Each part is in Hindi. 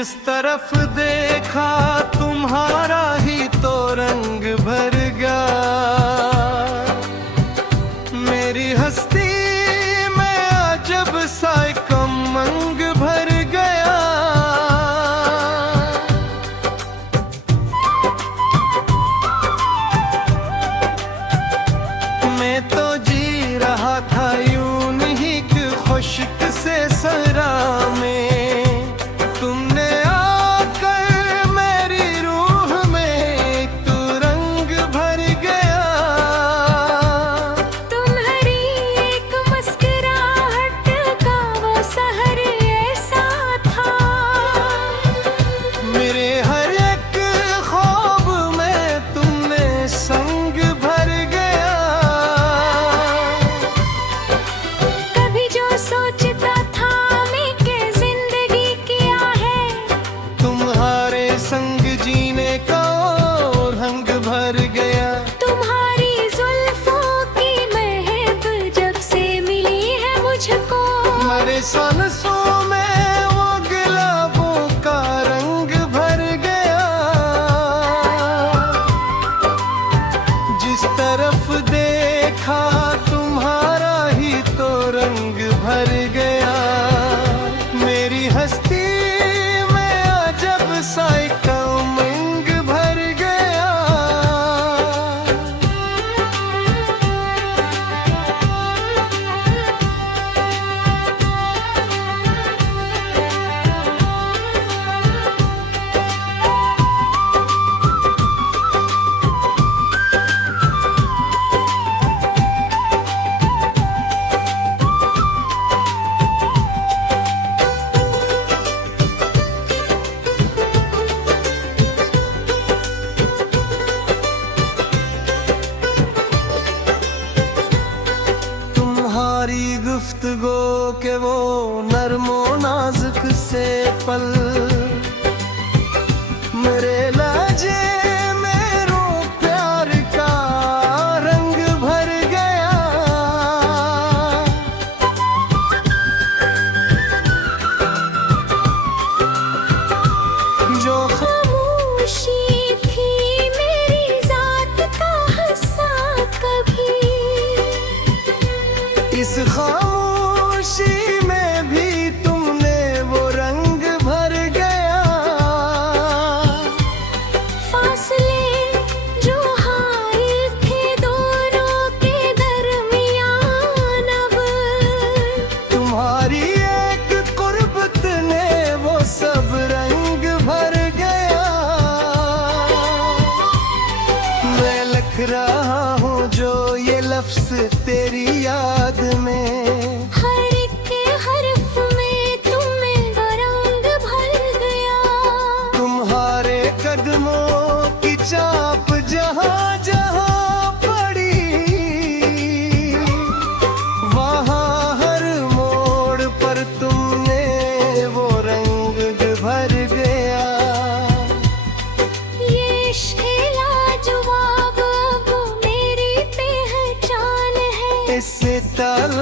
जिस तरफ देखा तुम्हारा ही तो रंग भर गया। मेरी हस्ती में अजब सा एक उमंग भर गया। मैं तो जी रहा था यूं नहीं कि खुश्क से सरा में। संग जीने का रंग भर गया। तुम्हारी जुल्फों की महक जब से मिली है मुझको, मेरे सांसों में वो गुलाबों का रंग भर गया। जिस तरफ देखा तुम्हारा ही तो रंग भर गया। मेरी हस्ती सा उमंग भर गया। तुम्हारी गुफ्तगू के वो नरमो नाजुक से पल मेरे लहजे मेरो प्यार का रंग भर गया। जो खामोशी थी मेरी जात का हिस्सा कभी, इस खामोशी में भी तुमने वो रंग भर गया। फासले जो हाइल थे दोनों के दरमियान, अब तुम्हारी एक कुर्बत ने वो सब रंग भर गया। मैं लिख रहा हूँ जो ये लफ्ज तेरी याद में, हर एक हर्फ में तुम्हें वो रंग भर गया। तुम्हारे कदमों की चाप जहाँ जहाँ पड़ी, वहाँ हर मोड़ पर तुमने वो रंग भर गया। ये इश्क़ लाजवाब अब मेरी पहचान है। इससे तल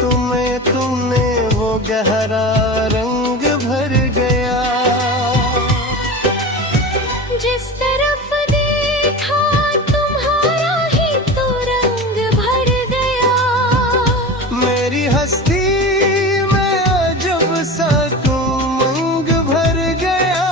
तुमने वो गहरा रंग भर गया। जिस तरफ देखा तुम्हारा ही तो रंग भर गया। मेरी हस्ती में अजब सा उमंग भर गया।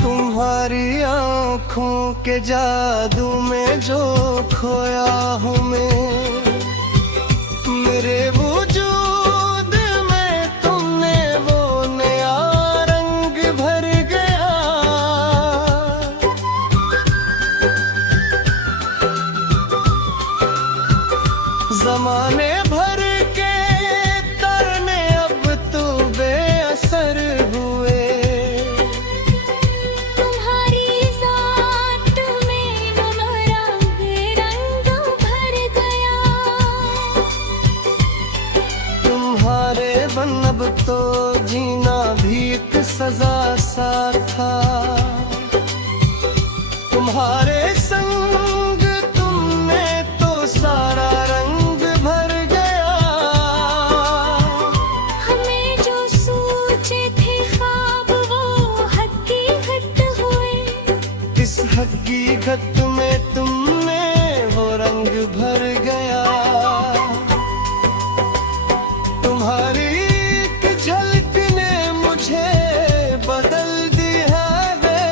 तुम्हारी आँखों के जादू में जो खोया हूँ मैं, मेरे वजूद में तुमने वो नया रंग भर गया। जमाने भर के तरने अब तो बेअसर हुए। तुम्हारी जात में वो रंग भर गया। जीवन अब तो जीना भी एक सजा सा था। तुम्हारे संग तुमने तो सारा रंग भर गया। हमें जो सोचे थे ख्वाब वो हकीकत हुए। इस हकीकत में तुमने वो रंग भर गया। तुम्हारी एक झलक ने मुझे बदल दिया वे।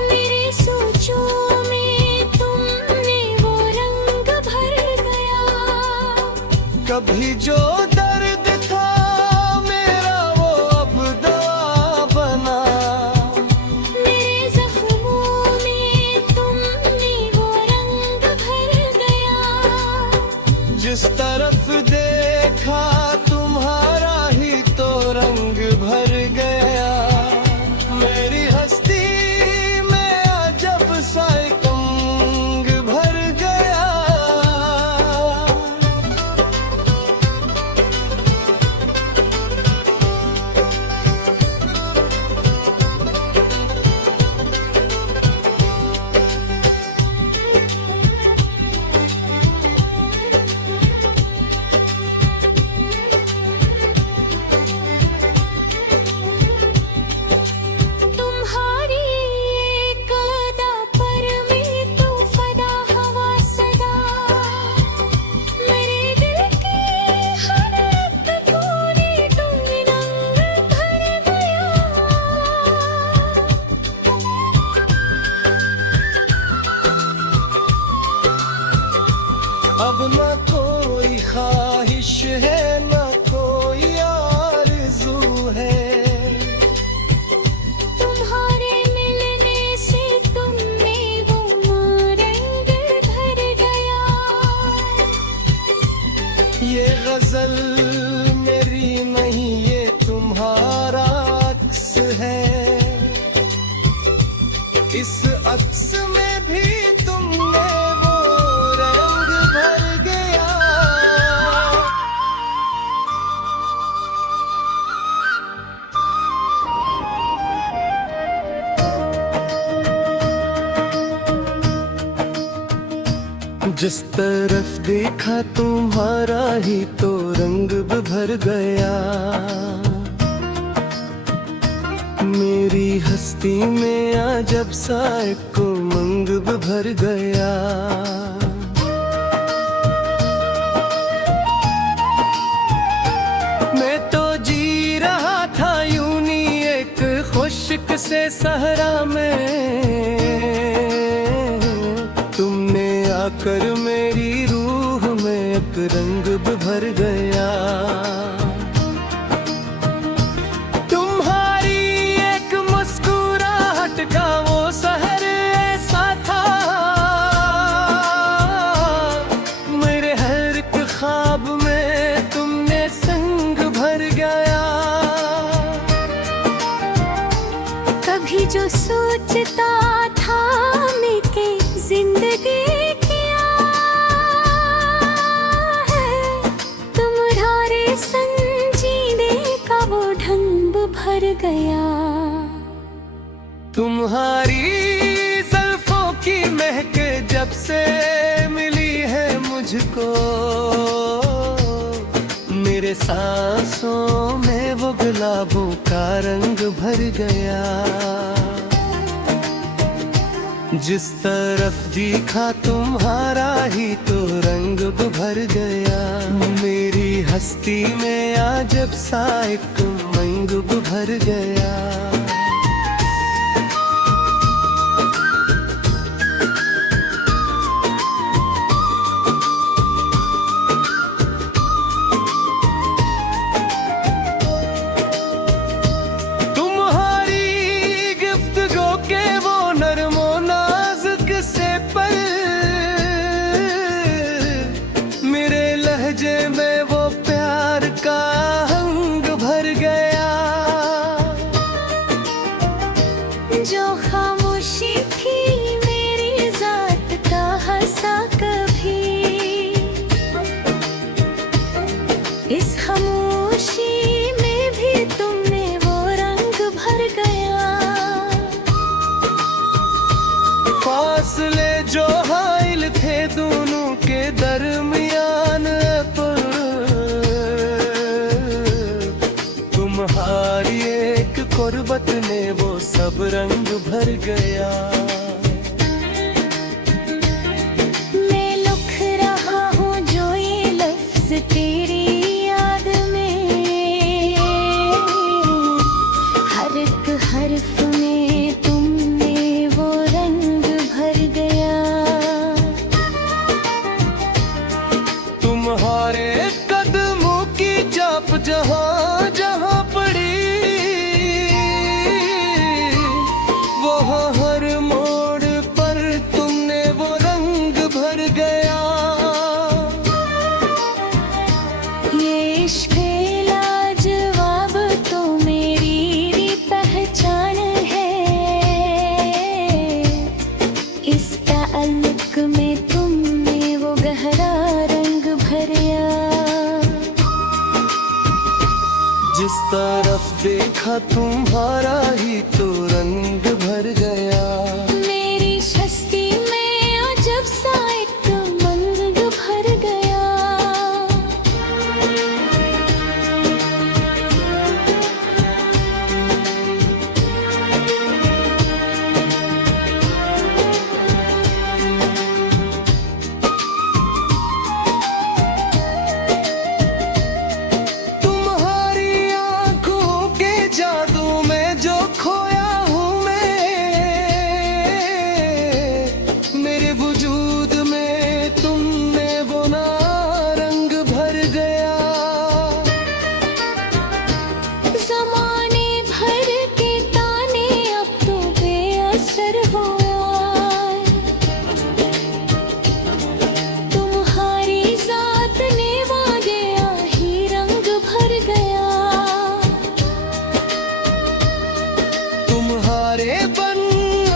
मेरी सोचों में तुमने वो रंग भर गया। कभी जो दर्द था मेरा वो अब दवा बना। मेरे जख्मों में तुमने वो रंग भर गया। जिस तरफ देखा तुम्हारा ही तो रंग भर गया। मेरी हस्ती में अजब सा एक अंग भर गया। तुम्हारी एक अदा पर मैं तो फदा हवा सदा। मेरे दिल की हर एक कोने तुम रंग भर गया। अब न कोई ख्वाहिश है न कोई आरज़ू है। तुम्हारे मिलने से तुमने वो रंग भर गया। ये गजल मेरी नहीं ये तुम्हारा अक्स है। इस अक्स में भी तुमने वो रंग भर गया। जिस तरफ देखा तुम्हारा ही तो रंग भर गया। मेरी हस्ती में अजब सा एक उमंग भर गया। मैं तो जी रहा था यूं ही एक खुश्क से सहरा में। तुमने आकर मेरी रूह में एक रंग भर गया। तुम्हारी एक मुस्कुराहट का वो सहर ऐसा था। मेरे हर एक ख्वाब में तुमने संग भर गया। कभी जो सोचता था मैं कि जिंदगी क्या है। तुम्हारे संग जीने का वो ढंग भर गया। तुम्हारी ज़ुल्फ़ों की महक जब से मिली है मुझको। मेरे सांसों में वो गुलाबों का रंग भर गया। जिस तरफ देखा तुम्हारा ही तो रंग भर गया। मेरी हस्ती में अजब सा एक उमंग भर गया। जो खामोशी थी मेरी जात का हंसा कभी। इस रंग भर गया। मैं लिख रहा हूँ जो ये लफ्ज तेरी याद में, हर एक हर्फ में तुमने वो रंग भर गया। तुम्हारे कदमों की चाप जहाँ जहाँ पड़ी, वहाँ हर मोड़ पर तुमने वो रंग भर गया। ये इश्क़ लाजवाब तो मेरी पहचान है, इस ताल्लुक में तुमने वो गहरा रंग भरिया। जिस तरफ देखा तुम्हारा ही तो रंग भर गया। मेरी हस्ती में अजब सा एक उमंग भर गया। तुम्हारी आंखों के जादू में जो खोया हूँ मैं, मेरे वजूद में तुमने वो ना रंग भर गया। ज़माने भर के ताने अब तो बेअसर हुआ। तुम्हारी ज़ात ने वादे ही रंग भर गया। तुम्हारे बन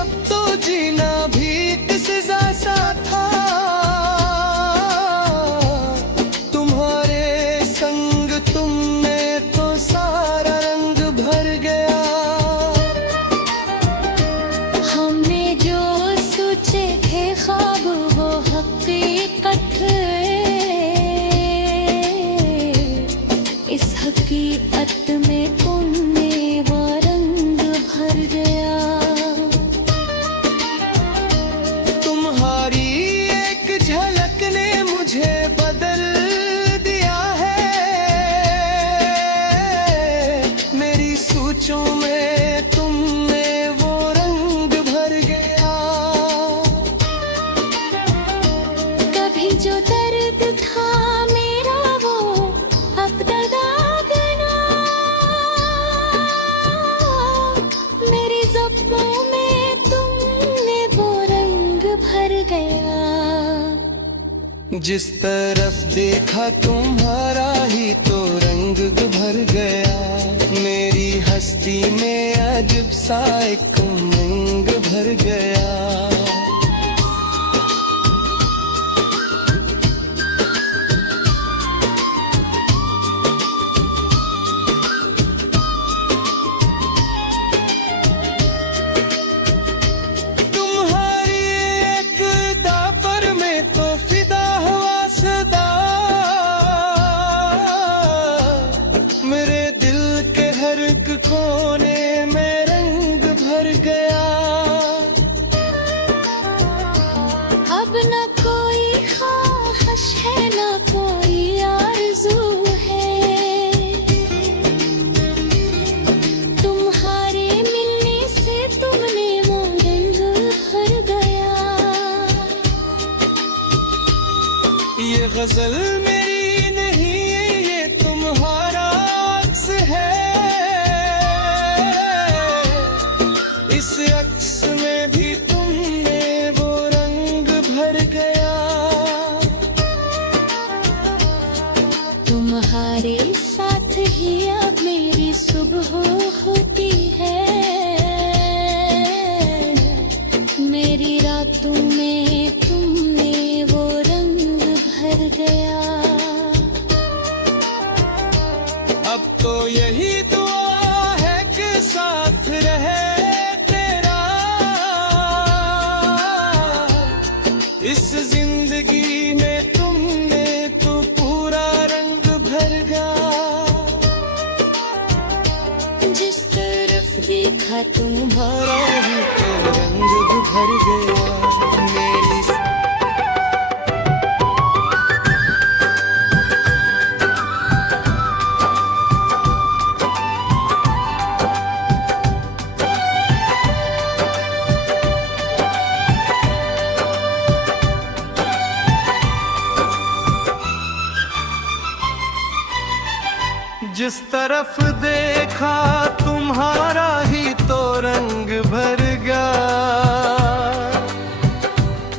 अब तो जीना भी किसजा सा था। तुम्हारे संग तुमने तो सारा रंग भर गया। हमने जो सोचे थे ख्वाब वो हकीकत, इस हकीकत में तुमने वो रंग भर गया। तुम्हारी एक झलक ने मुझे बदल दिया है। मेरी सोचों में तुमने वो रंग भर गया। कभी जो दर्द था मेरा वो अब दगाना, मेरे ज़ख्मों में तुमने वो रंग भर गया। जिस तरफ देखा तुम्हारा ही तो रंग भर गया। मेरी हस्ती में अजब सा एक उमंग भर गया। तुम्हारी एक अदा पर मैं तो फिदा हुआ सदा। मेरे दिल के हर एक कोने में रंग भर गया। अब न कोई ख्वाहिश है न कोई आरज़ू है, तुम्हारे मिलने से तुमने वो रंग भर गया। ये गजल मेरी नहीं ये तुम्हारा अक्स है। इस अक्स में भी तुमने वो रंग भर गया। तुम्हारे साथ ही अब मेरी सुबह होती है। मेरी रातों में तुमने वो रंग भर गया। अब तो यही दुआ है कि साथ रहे तेरा। इस जिंदगी में तुमने तो पूरा रंग भर गया। जिस तरफ भी देखा तुम्हारा ही तो रंग भर गया मेरी। जिस तरफ देखा तुम्हारा ही तो रंग भर गया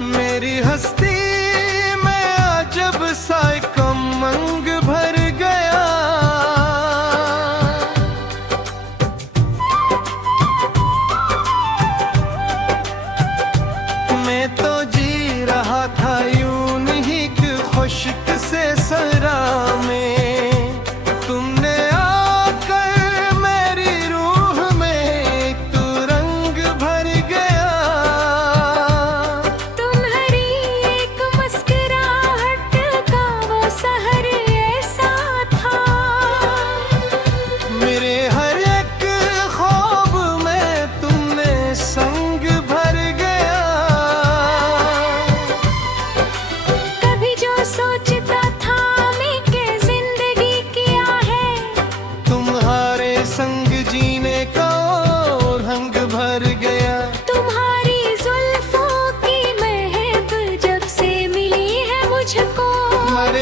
मेरी हस्ती में अजब सा एक उमंग भर गया। मैं तो जी रहा था यूं ही कि खुश्क से सरा में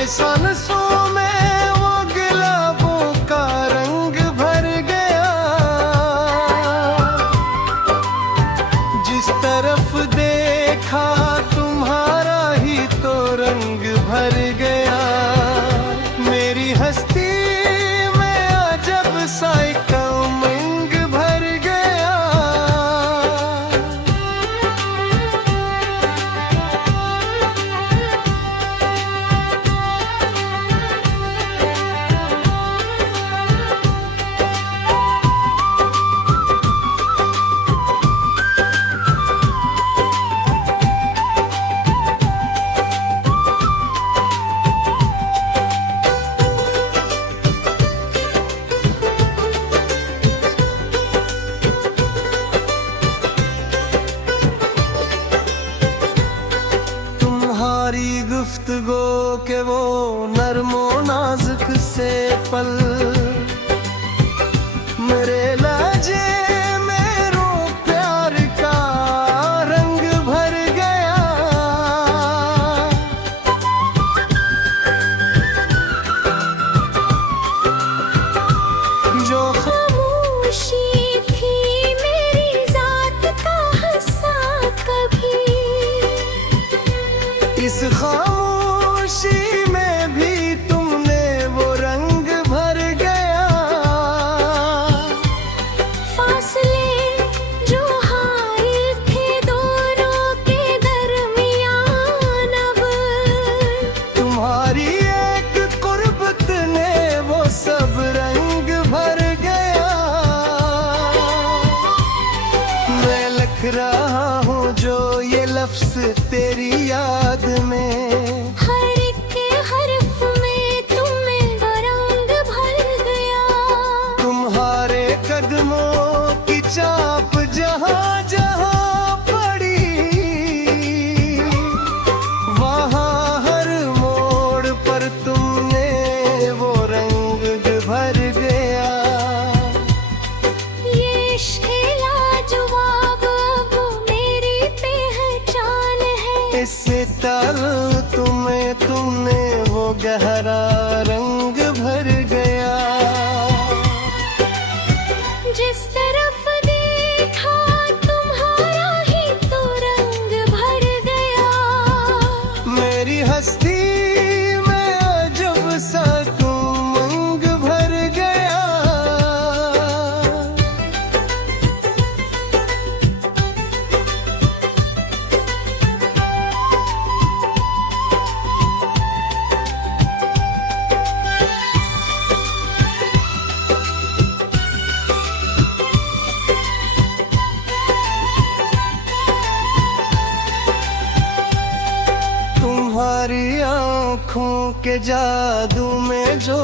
सांसों में वो गुलाबों का रंग भर गया। जिस तरफ देखा तुम्हारा ही तो रंग भर गया मेरी हस्ती में अजब सा एक उमंग भर गया। तुम्हारी गुफ्तगू के वो नरमो नाजुक से पल मेरे लहजे मेरो प्यार का रंग भर गया। जो खामोशी थी मेरी जात का हिस्सा कभी इस खामोशी में भी तुमने वो रंग भर गया। फासले जो हाइल थे दोनों के दरमियान अब तुम्हारी एक कुर्बत ने वो सब रंग भर गया। मैं लिख रहा हूँ जो ये लफ्ज तेरी याद में हर एक हर्फ में तुम्हें वो रंग भर गया। तुम्हारे कदमों की चाप जहाँ जहाँ पड़ी वहाँ हर मोड़ पर तुमने वो रंग भर गया। ये इश्क़ लाजवाब अब मेरी पहचान है। इससे ताल्लुक़ तुम्हें तुमने वो गहरा रंग भर गया। जिस तरफ देखा तुम्हारा ही तो रंग भर गया मेरी हस्ती में अजब सा उमंग भर गया। तुम्हारी आँखों के जादू में जो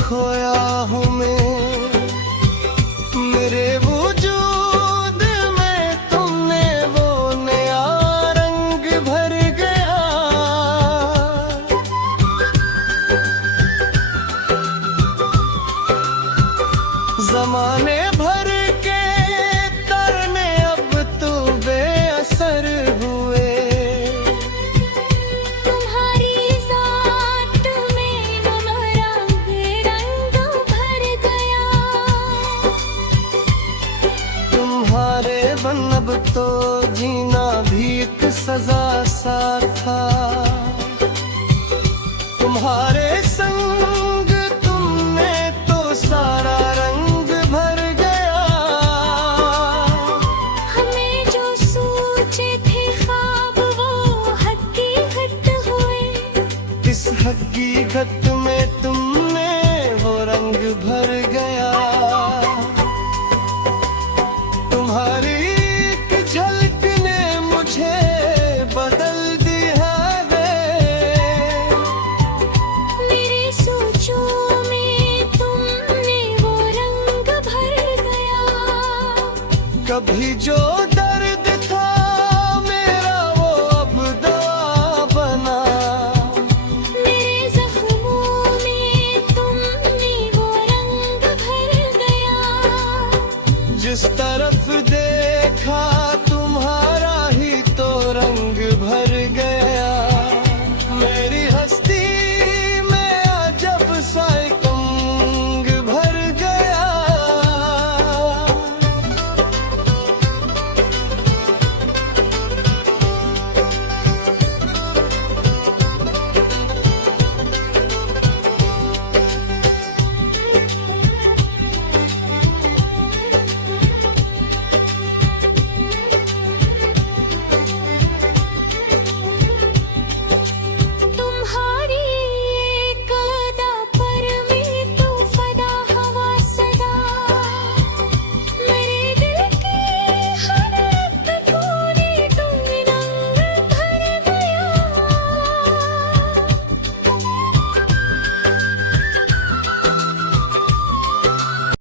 खोया हूँ मैं मेरे वजूद जमाने भर के तरने अब तो बेअसर हुए। तुम्हारी जात में रंग रंग भर गया। तुम्हारे बन अब तो जीना भी एक सजा सा था। तुम्हारे संग तुमने तो सारा रंग भर गया। हमें जो सोचे थे ख्वाब वो हकीकत हुए। इस हकीकत में तुमने वो रंग भर गया। तुम्हारी एक झलक ने मुझे बदल दिया है। मेरे सोचों में तुमने वो रंग भर गया। कभी जो